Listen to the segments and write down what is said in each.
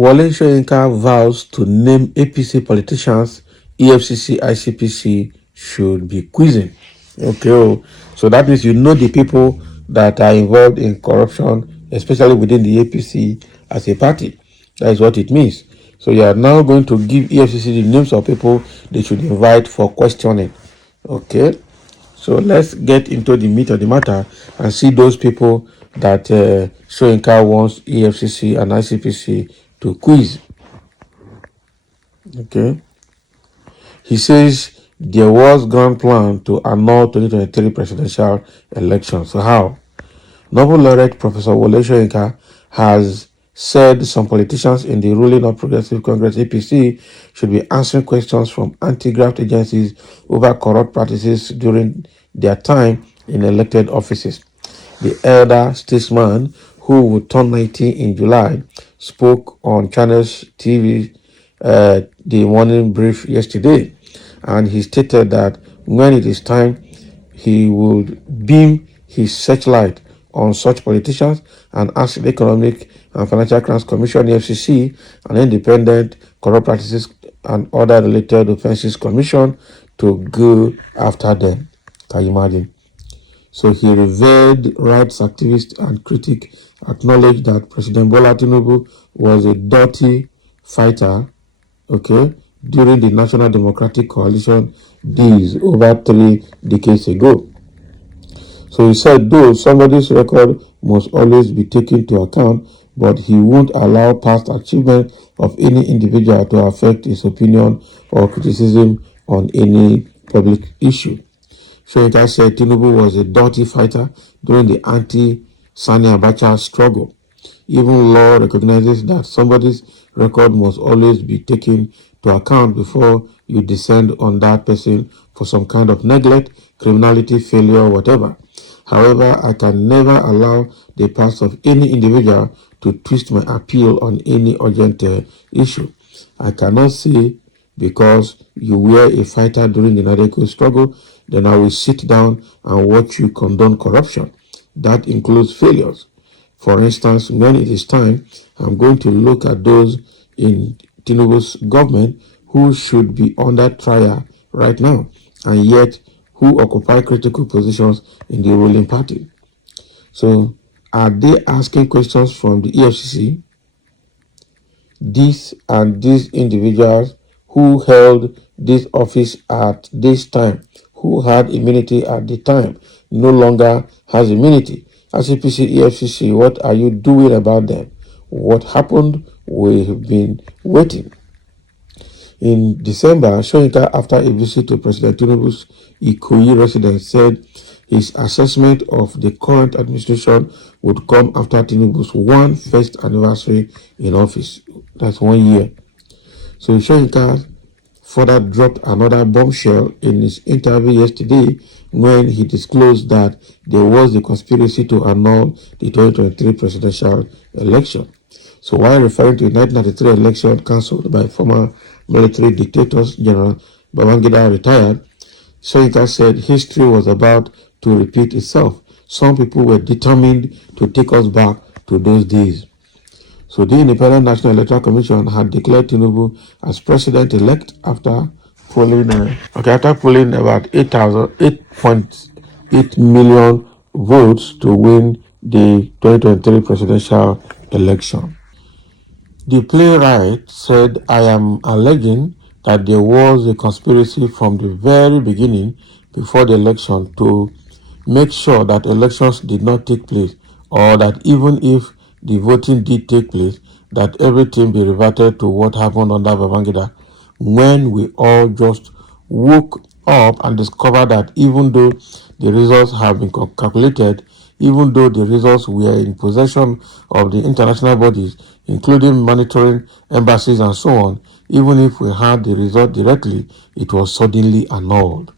Wole Soyinka vows to name APC politicians EFCC, ICPC should be quizzing. Okay, so that means you know the people that are involved in corruption, especially within the APC as a party. That is what it means. So you are now going to give EFCC the names of people they should invite for questioning. Okay, so let's get into the meat of the matter and see those people that Soyinka wants EFCC and ICPC to quiz. Okay. He says there was grand plan to annul 2023 presidential election. So how? Nobel laureate Professor Wole Soyinka has said some politicians in the ruling of Progressive Congress APC should be answering questions from anti-graft agencies over corrupt practices during their time in elected offices. The elder statesman, who would turn 90 in July, spoke on Channels TV the morning brief yesterday, and he stated that when it is time, he would beam his searchlight on such politicians and ask the Economic and Financial Crimes Commission, (EFCC), an independent corrupt practices and other related offences commission to go after them. Can you imagine? So he revered rights activist and critic acknowledged that President Bola Tinubu was a dirty fighter, okay, during the National Democratic Coalition days over 3 decades ago. So he said, though somebody's record must always be taken to account, but he won't allow past achievement of any individual to affect his opinion or criticism on any public issue. Soyinka said Tinubu was a dirty fighter during the anti-Sani Abacha struggle. Even law recognizes that somebody's record must always be taken to account before you descend on that person for some kind of neglect, criminality, failure, whatever. However, I can never allow the past of any individual to twist my appeal on any urgent issue. I cannot say because you were a fighter during the Nadeko struggle, then I will sit down and watch you condone corruption. That includes failures. For instance, when it is time, I'm going to look at those in Tinubu's government who should be under trial right now, and yet who occupy critical positions in the ruling party. So, are they asking questions from the EFCC? These and these individuals who held this office at this time, who had immunity at the time, no longer has immunity. ICPC, EFCC, what are you doing about them? What happened? We have been waiting. In December, Soyinka, after a visit to President Tinubu's Ikoyi residence, said his assessment of the current administration would come after Tinubu's first anniversary in office. That's 1 year. So Soyinka further dropped another bombshell in his interview yesterday when he disclosed that there was a conspiracy to annul the 2023 presidential election. So while referring to the 1993 election cancelled by former military dictators, General Babangida retired, Soyinka said history was about to repeat itself. Some people were determined to take us back to those days. So the Independent National Electoral Commission had declared Tinubu as president-elect after polling about 8.8 million votes to win the 2023 presidential election. The playwright said, I am alleging that there was a conspiracy from the very beginning before the election to make sure that elections did not take place, or that even if the voting did take place, that everything be reverted to what happened under Babangida, when we all just woke up and discovered that even though the results have been calculated, even though the results were in possession of the international bodies, including monitoring embassies and so on, even if we had the result directly, it was suddenly annulled.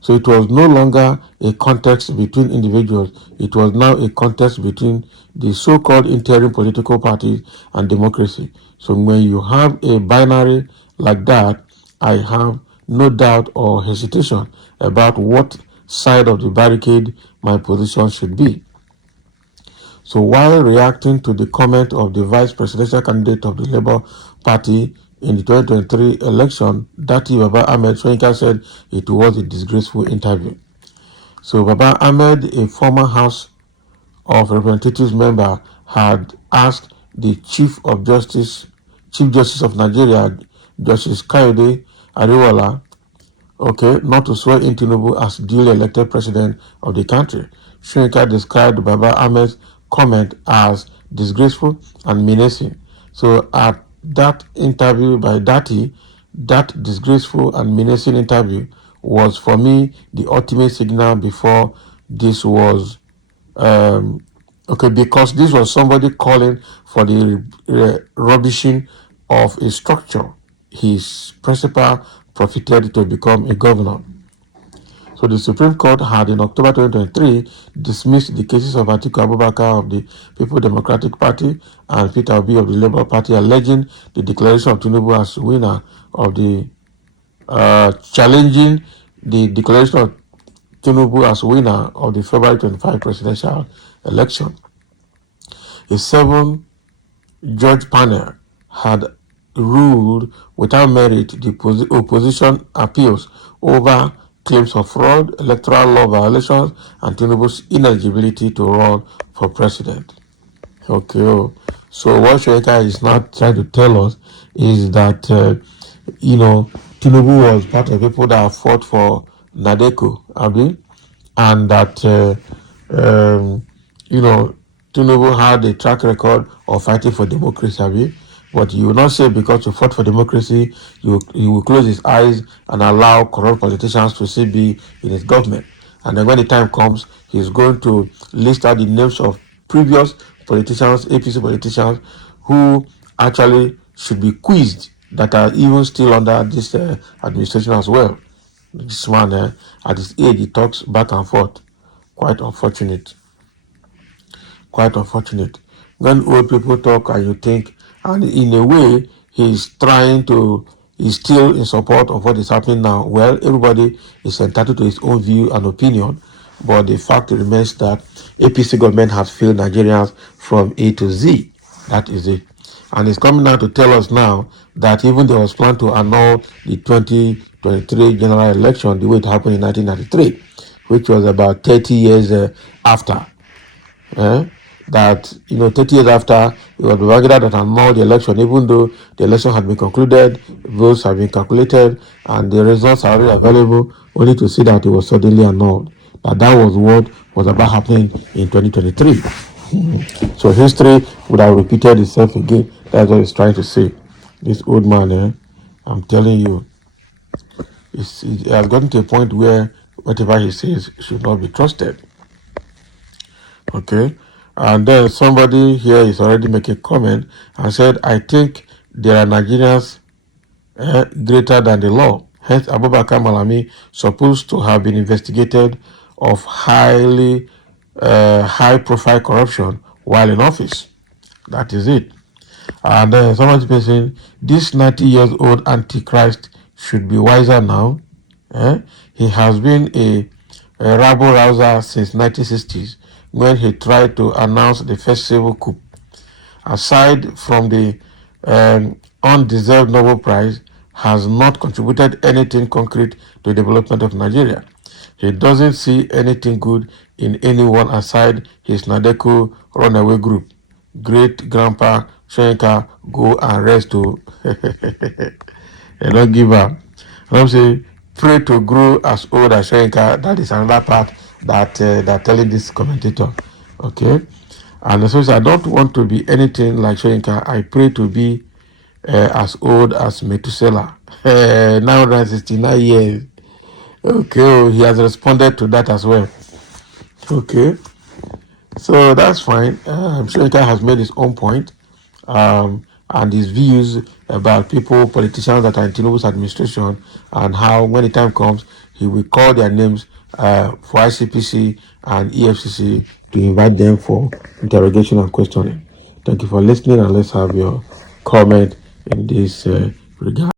So it was no longer a contest between individuals. It was now a contest between the so-called interim political parties and democracy. So when you have a binary like that, I have no doubt or hesitation about what side of the barricade my position should be. So while reacting to the comment of the vice presidential candidate of the Labour Party in the 2023 election, Dati Baba Ahmed, Soyinka said it was a disgraceful interview. So Baba Ahmed, a former House of Representatives member, had asked the Chief Justice of Nigeria, Justice Kayode Ariwoola, not to swear in Tinubu as duly elected president of the country. Soyinka described Baba Ahmed's comment as disgraceful and menacing. So at that interview by Dati, that disgraceful and menacing interview was for me the ultimate signal before this was because this was somebody calling for the rubbishing of a structure his principal profited to become a governor. So the Supreme Court had in October 2023 dismissed the cases of Atiku Abubakar of the People Democratic Party and Peter Obi of the Labour Party, alleging the declaration of Tinubu as winner of the challenging the declaration of Tinubu as winner of the February 25 presidential election. A 7-judge panel had ruled without merit the opposition appeals over claims of fraud, electoral law violations, and Tinubu's ineligibility to run for president. So what Soyinka is not trying to tell us is that, Tinubu was part of people that fought for Nadeko, and that, Tinubu had a track record of fighting for democracy, but you will not say because you fought for democracy, you will close his eyes and allow corrupt politicians to still be in his government. And then when the time comes, he's going to list out the names of previous politicians, APC politicians, who actually should be quizzed that are even still under this administration as well. This man, at his age, he talks back and forth. Quite unfortunate. When old people talk and you think, and in a way, he's still in support of what is happening now. Well, everybody is entitled to his own view and opinion, but the fact remains that APC government has failed Nigerians from A to Z. That is it. And it's coming out to tell us now that even there was plan to annul the 2023 general election the way it happened in 1993, which was about 30 years after. That 30 years after, it was Babangida that annulled the election, even though the election had been concluded, votes have been calculated, and the results are already available, only to see that it was suddenly annulled. But that was what was about happening in 2023. So history would have repeated itself again. That's what he's trying to say. This old man, I'm telling you, it has gotten to a point where whatever he says should not be trusted. And then somebody here is already making a comment and said, I think there are Nigerians greater than the law. Hence, Abubakar Malami supposed to have been investigated of high-profile corruption while in office. That is it. And then somebody's been saying, this 90-years-old Antichrist should be wiser now. He has been a rabble-rouser since 1960s when he tried to announce the first civil coup. Aside from the undeserved Nobel Prize, has not contributed anything concrete to the development of Nigeria. He doesn't see anything good in anyone aside his Nadeko runaway group. Great Grandpa Soyinka, go and rest to a don't give up. I'm saying, pray to grow as old as Soyinka. That is another part that they're telling this commentator. And so I don't want to be anything like Soyinka. I pray to be as old as Methuselah. 969 years. He has responded to that as well. So that's fine. Soyinka has made his own point, and his views about politicians that are in Tinubu's administration, and how when the time comes, he will call their names for ICPC and EFCC to invite them for interrogation and questioning. Thank you for listening, and let's have your comment in this regard.